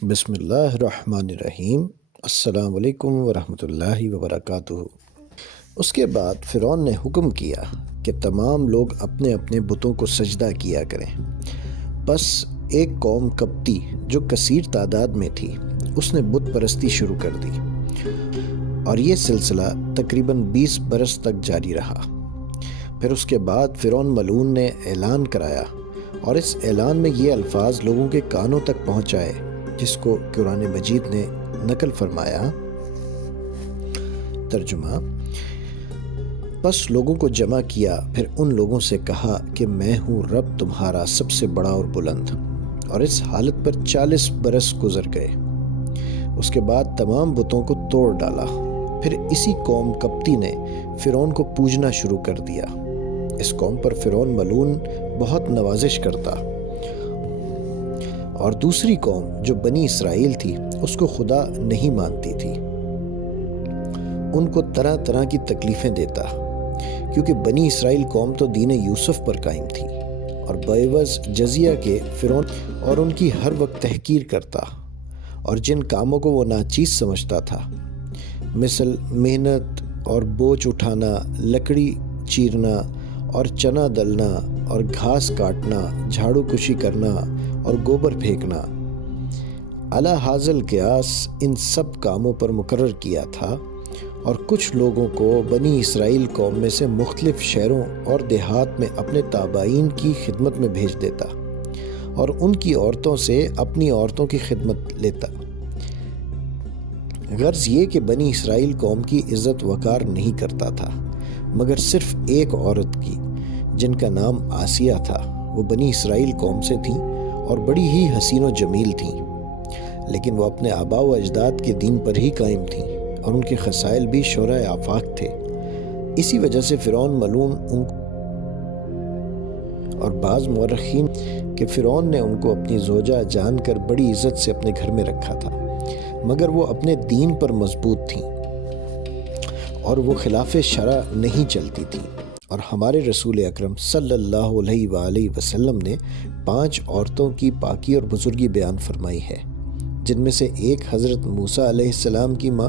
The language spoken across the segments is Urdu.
بسم اللہ الرحمن الرحیم۔ السلام علیکم ورحمۃ اللہ وبرکاتہ۔ اس کے بعد فرعون نے حکم کیا کہ تمام لوگ اپنے اپنے بتوں کو سجدہ کیا کریں۔ بس ایک قوم قبطی جو کثیر تعداد میں تھی اس نے بت پرستی شروع کر دی، اور یہ سلسلہ تقریباً 20 برس تک جاری رہا۔ پھر اس کے بعد فرعون ملعون نے اعلان کرایا، اور اس اعلان میں یہ الفاظ لوگوں کے کانوں تک پہنچائے جس کو قرآن مجید نے نقل فرمایا۔ ترجمہ: بس لوگوں کو جمع کیا، پھر ان لوگوں سے کہا کہ میں ہوں رب تمہارا سب سے بڑا اور بلند، اور اس حالت پر 40 برس گزر گئے۔ اس کے بعد تمام بتوں کو توڑ ڈالا۔ پھر اسی قوم قبطی نے فرعون کو پوجنا شروع کر دیا۔ اس قوم پر فرعون ملعون بہت نوازش کرتا، اور دوسری قوم جو بنی اسرائیل تھی اس کو خدا نہیں مانتی تھی، ان کو طرح طرح کی تکلیفیں دیتا، کیونکہ بنی اسرائیل قوم تو دین یوسف پر قائم تھی، اور بعوض جزیہ کے فرعون اور ان کی ہر وقت تحقیر کرتا، اور جن کاموں کو وہ ناچیز سمجھتا تھا، مثل محنت اور بوجھ اٹھانا، لکڑی چیرنا اور چنا دلنا اور گھاس کاٹنا، جھاڑو کشی کرنا اور گوبر پھینکنا، اعلی حاصل قیاس ان سب کاموں پر مقرر کیا تھا، اور کچھ لوگوں کو بنی اسرائیل قوم میں سے مختلف شہروں اور دیہات میں اپنے تابعین کی خدمت میں بھیج دیتا، اور ان کی عورتوں سے اپنی عورتوں کی خدمت لیتا۔ غرض یہ کہ بنی اسرائیل قوم کی عزت وقار نہیں کرتا تھا، مگر صرف ایک عورت کی، جن کا نام آسیہ تھا۔ وہ بنی اسرائیل قوم سے تھیں اور بڑی ہی حسین و جمیل تھیں، لیکن وہ اپنے آباء و اجداد کے دین پر ہی قائم تھیں، اور ان کے خصائل بھی شورۂ آفاق تھے۔ اسی وجہ سے فرعون ملعون اور بعض مورخین کہ فرعون نے ان کو اپنی زوجہ جان کر بڑی عزت سے اپنے گھر میں رکھا تھا، مگر وہ اپنے دین پر مضبوط تھیں، اور وہ خلاف شرع نہیں چلتی تھیں۔ اور ہمارے رسول اکرم صلی اللہ علیہ وآلہ وسلم نے 5 عورتوں کی پاکی اور بزرگی بیان فرمائی ہے، جن میں سے ایک حضرت موسیٰ علیہ السلام کی ماں،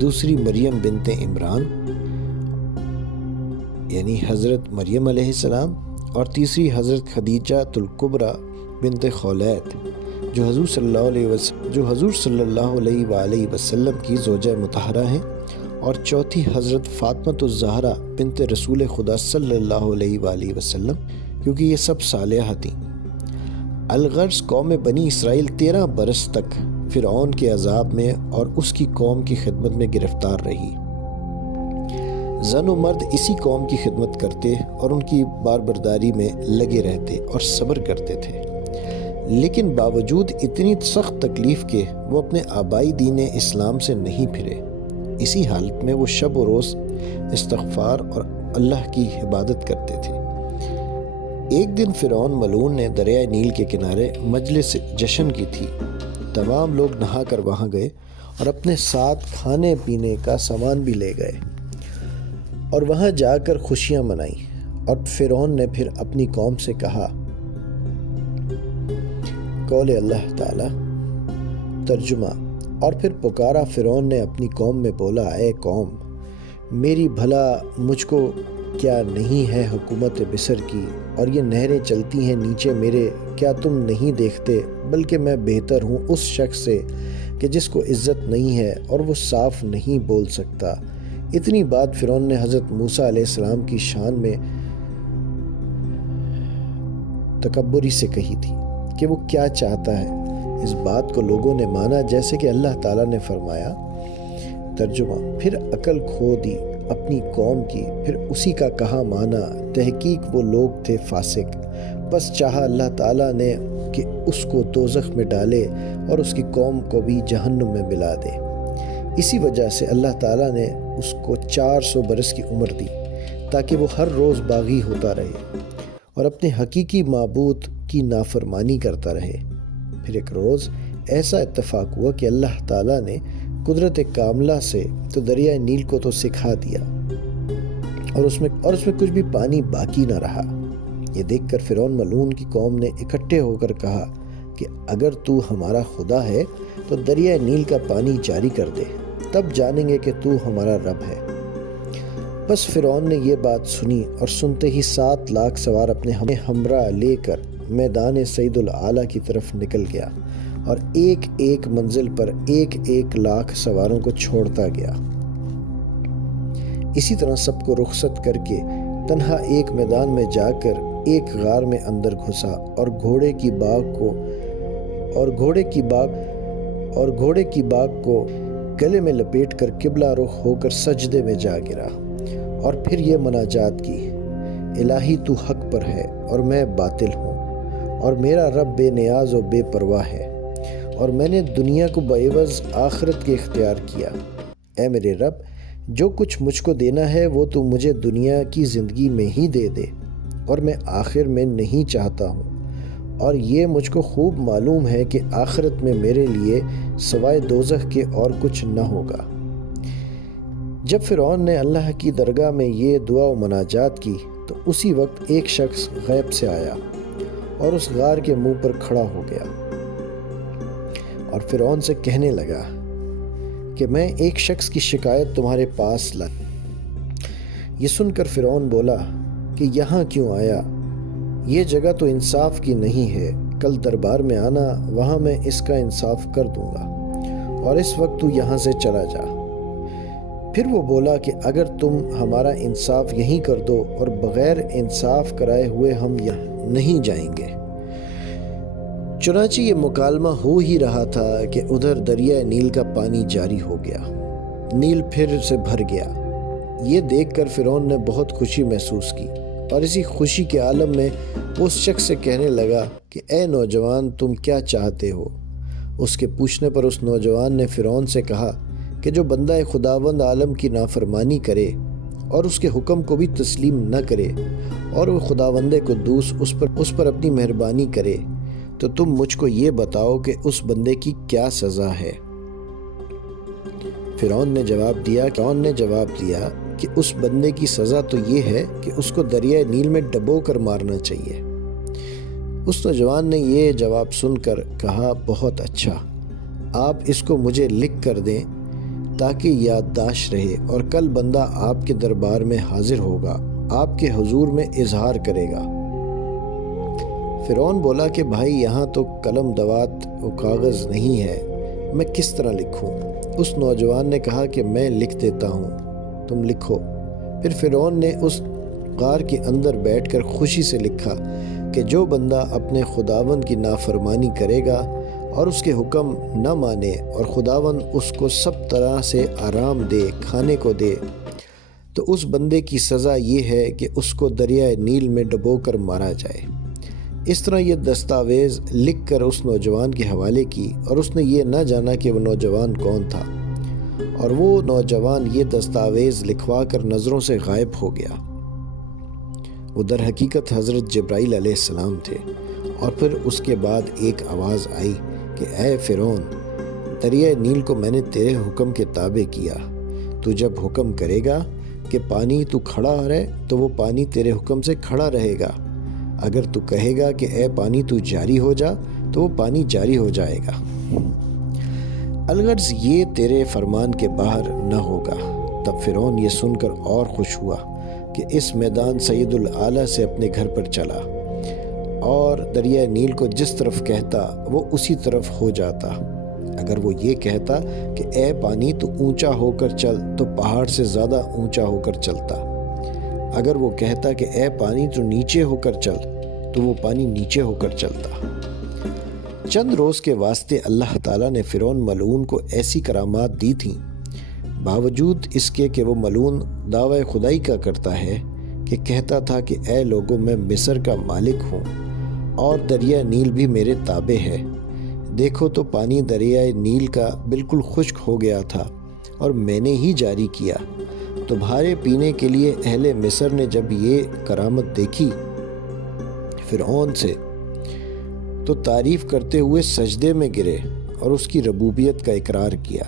دوسری مریم بنت عمران یعنی حضرت مریم علیہ السلام، اور تیسری حضرت خدیجہ الکبریٰ بنت خولید جو حضور صلی اللہ علیہ وآلہ وسلم کی زوجہ مطہرہ ہیں، اور چوتھی حضرت فاطمۃ الزہرا بنت رسول خدا صلی اللہ علیہ وآلہ وسلم، کیونکہ یہ سب صالحہ تھیں۔ الغرض قوم بنی اسرائیل 13 برس تک فرعون کے عذاب میں اور اس کی قوم کی خدمت میں گرفتار رہی۔ زن و مرد اسی قوم کی خدمت کرتے اور ان کی باربرداری میں لگے رہتے اور صبر کرتے تھے، لیکن باوجود اتنی سخت تکلیف کے وہ اپنے آبائی دین اسلام سے نہیں پھرے۔ اسی حالت میں وہ شب و روز استغفار اور اللہ کی عبادت کرتے تھے۔ ایک دن فرعون ملعون نے دریائے نیل کے کنارے مجلس جشن کی تھی۔ تمام لوگ نہا کر وہاں گئے اور اپنے ساتھ کھانے پینے کا سامان بھی لے گئے، اور وہاں جا کر خوشیاں منائیں۔ اور فرعون نے پھر اپنی قوم سے کہا، قول اللہ تعالی۔ ترجمہ: اور پھر پکارا فرعون نے اپنی قوم میں بولا، اے قوم میری، بھلا مجھ کو کیا نہیں ہے حکومت مصر کی، اور یہ نہریں چلتی ہیں نیچے میرے، کیا تم نہیں دیکھتے؟ بلکہ میں بہتر ہوں اس شخص سے کہ جس کو عزت نہیں ہے اور وہ صاف نہیں بول سکتا۔ اتنی بات فرعون نے حضرت موسیٰ علیہ السلام کی شان میں تکبری سے کہی تھی کہ وہ کیا چاہتا ہے۔ اس بات کو لوگوں نے مانا جیسے کہ اللہ تعالیٰ نے فرمایا۔ ترجمہ: پھر عقل کھو دی اپنی قوم کی، پھر اسی کا کہا مانا، تحقیق وہ لوگ تھے فاسق۔ بس چاہا اللہ تعالیٰ نے کہ اس کو دوزخ میں ڈالے اور اس کی قوم کو بھی جہنم میں ملا دے۔ اسی وجہ سے اللہ تعالیٰ نے اس کو 400 برس کی عمر دی، تاکہ وہ ہر روز باغی ہوتا رہے اور اپنے حقیقی معبود کی نافرمانی کرتا رہے۔ پھر ایک روز ایسا اتفاق ہوا کہ اللہ تعالیٰ نے قدرت کاملہ سے تو دریائے نیل کو تو سکھا دیا، اور اس میں کچھ بھی پانی باقی نہ رہا۔ یہ دیکھ کر فرعون ملعون کی قوم نے اکٹھے ہو کر کہا، کہ اگر تو ہمارا خدا ہے تو دریائے نیل کا پانی جاری کر دے، تب جانیں گے کہ تو ہمارا رب ہے۔ بس فرعون نے یہ بات سنی اور سنتے ہی 7 لاکھ سوار اپنے ہمراہ لے کر میدان سعید الاعلیٰ کی طرف نکل گیا اور ایک ایک منزل پر 1 لاکھ سواروں کو چھوڑتا گیا۔ اسی طرح سب کو رخصت کر کے تنہا ایک میدان میں جا کر ایک غار میں اندر گھسا اور گھوڑے کی باگ کو گلے میں لپیٹ کر قبلہ رخ ہو کر سجدے میں جا گرا اور پھر یہ مناجات کی: الہی تو حق پر ہے اور میں باطل ہوں، اور میرا رب بے نیاز و بے پرواہ ہے، اور میں نے دنیا کو بعوض آخرت کے اختیار کیا۔ اے میرے رب، جو کچھ مجھ کو دینا ہے وہ تو مجھے دنیا کی زندگی میں ہی دے دے، اور میں آخر میں نہیں چاہتا ہوں، اور یہ مجھ کو خوب معلوم ہے کہ آخرت میں میرے لیے سوائے دوزخ کے اور کچھ نہ ہوگا۔ جب فرعون نے اللہ کی درگاہ میں یہ دعا و مناجات کی تو اسی وقت ایک شخص غیب سے آیا اور اس غار کے منہ پر کھڑا ہو گیا اور فرعون سے کہنے لگا کہ میں ایک شخص کی شکایت تمہارے پاس لایا۔ یہ سن کر فرعون بولا کہ یہاں کیوں آیا؟ یہ جگہ تو انصاف کی نہیں ہے، کل دربار میں آنا، وہاں میں اس کا انصاف کر دوں گا، اور اس وقت تو یہاں سے چلا جا۔ پھر وہ بولا کہ اگر تم ہمارا انصاف یہیں کر دو اور بغیر انصاف کرائے ہوئے ہم یہاں نہیں جائیں گے۔ چنانچہ یہ مکالمہ ہو ہی رہا تھا کہ ادھر دریائے نیل کا پانی جاری ہو گیا، نیل پھر سے بھر گیا۔ یہ دیکھ کر فرعون نے بہت خوشی محسوس کی اور اسی خوشی کے عالم میں اس شخص سے کہنے لگا کہ اے نوجوان، تم کیا چاہتے ہو؟ اس کے پوچھنے پر اس نوجوان نے فرعون سے کہا کہ جو بندہ خداوند عالم کی نافرمانی کرے اور اس کے حکم کو بھی تسلیم نہ کرے اور وہ خداوند قدوس اس پر اپنی مہربانی کرے، تو تم مجھ کو یہ بتاؤ کہ اس بندے کی کیا سزا ہے؟ فرعون نے جواب دیا کہ اس بندے کی سزا تو یہ ہے کہ اس کو دریائے نیل میں ڈبو کر مارنا چاہیے۔ اس نوجوان نے یہ جواب سن کر کہا، بہت اچھا، آپ اس کو مجھے لکھ کر دیں تاکہ یادداشت رہے، اور کل بندہ آپ کے دربار میں حاضر ہوگا، آپ کے حضور میں اظہار کرے گا۔ فرعون بولا کہ بھائی، یہاں تو قلم دوات و کاغذ نہیں ہے، میں کس طرح لکھوں؟ اس نوجوان نے کہا کہ میں لکھ دیتا ہوں، تم لکھو۔ پھر فرعون نے اس غار کے اندر بیٹھ کر خوشی سے لکھا کہ جو بندہ اپنے خداوند کی نافرمانی کرے گا اور اس کے حکم نہ مانے اور خداوند اس کو سب طرح سے آرام دے، کھانے کو دے، تو اس بندے کی سزا یہ ہے کہ اس کو دریائے نیل میں ڈبو کر مارا جائے۔ اس طرح یہ دستاویز لکھ کر اس نوجوان کے حوالے کی، اور اس نے یہ نہ جانا کہ وہ نوجوان کون تھا، اور وہ نوجوان یہ دستاویز لکھوا کر نظروں سے غائب ہو گیا۔ وہ در حقیقت حضرت جبرائیل علیہ السلام تھے۔ اور پھر اس کے بعد ایک آواز آئی کہ اے فرعون، دریائے نیل کو میں نے تیرے حکم کے تابع کیا، تو جب حکم کرے گا کہ پانی تو کھڑا رہے تو وہ پانی تیرے حکم سے کھڑا رہے گا، اگر تو کہے گا کہ اے پانی تو جاری ہو جا تو وہ پانی جاری ہو جائے گا، الغرض یہ تیرے فرمان کے باہر نہ ہوگا۔ تب فرعون یہ سن کر اور خوش ہوا کہ اس میدان سعید الاعلیٰ سے اپنے گھر پر چلا، اور دریائے نیل کو جس طرف کہتا وہ اسی طرف ہو جاتا۔ اگر وہ یہ کہتا کہ اے پانی تو اونچا ہو کر چل تو پہاڑ سے زیادہ اونچا ہو کر چلتا، اگر وہ کہتا کہ اے پانی تو نیچے ہو کر چل تو وہ پانی نیچے ہو کر چلتا۔ چند روز کے واسطے اللہ تعالیٰ نے فرعون ملعون کو ایسی کرامات دی تھیں، باوجود اس کے کہ وہ ملعون دعوی خدائی کا کرتا ہے کہ کہتا تھا کہ اے لوگوں، میں مصر کا مالک ہوں اور دریائے نیل بھی میرے تابع ہے۔ دیکھو تو پانی دریائے نیل کا بالکل خشک ہو گیا تھا اور میں نے ہی جاری کیا۔ تمہارے پینے کے لیے اہل مصر نے جب یہ کرامت دیکھی فرعون سے تو تعریف کرتے ہوئے سجدے میں گرے اور اس کی ربوبیت کا اقرار کیا،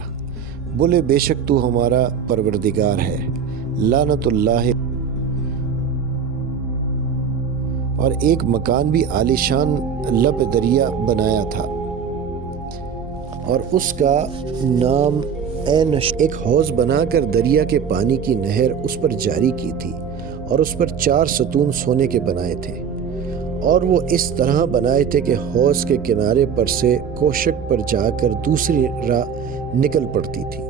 بولے بے شک تو ہمارا پروردگار ہے، لعنت اللہ اور ایک مکان بھی عالیشان لب دریا بنایا تھا، اور اس کا نام ایک حوض بنا کر دریا کے پانی کی نہر اس پر جاری کی تھی، اور اس پر 4 ستون سونے کے بنائے تھے، اور وہ اس طرح بنائے تھے کہ حوض کے کنارے پر سے کوشک پر جا کر دوسری راہ نکل پڑتی تھی،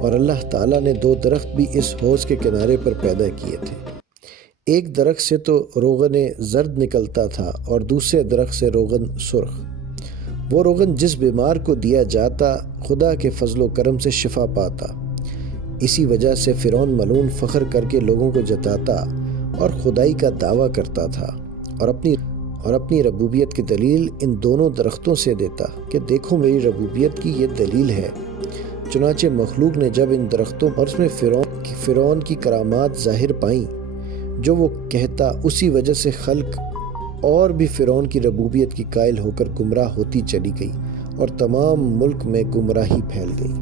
اور اللہ تعالیٰ نے 2 درخت بھی اس حوض کے کنارے پر پیدا کیے تھے۔ ایک درخت سے تو روغن زرد نکلتا تھا اور دوسرے درخت سے روغن سرخ۔ وہ روغن جس بیمار کو دیا جاتا خدا کے فضل و کرم سے شفا پاتا۔ اسی وجہ سے فرعون ملعون فخر کر کے لوگوں کو جتاتا اور خدائی کا دعویٰ کرتا تھا، اور اپنی ربوبیت کی دلیل ان دونوں درختوں سے دیتا کہ دیکھو میری ربوبیت کی یہ دلیل ہے۔ چنانچہ مخلوق نے جب ان درختوں اور اس میں فرعون کی کرامات ظاہر پائیں جو وہ کہتا، اسی وجہ سے خلق اور بھی فرعون کی ربوبیت کی قائل ہو کر گمراہ ہوتی چلی گئی، اور تمام ملک میں گمراہی پھیل گئی۔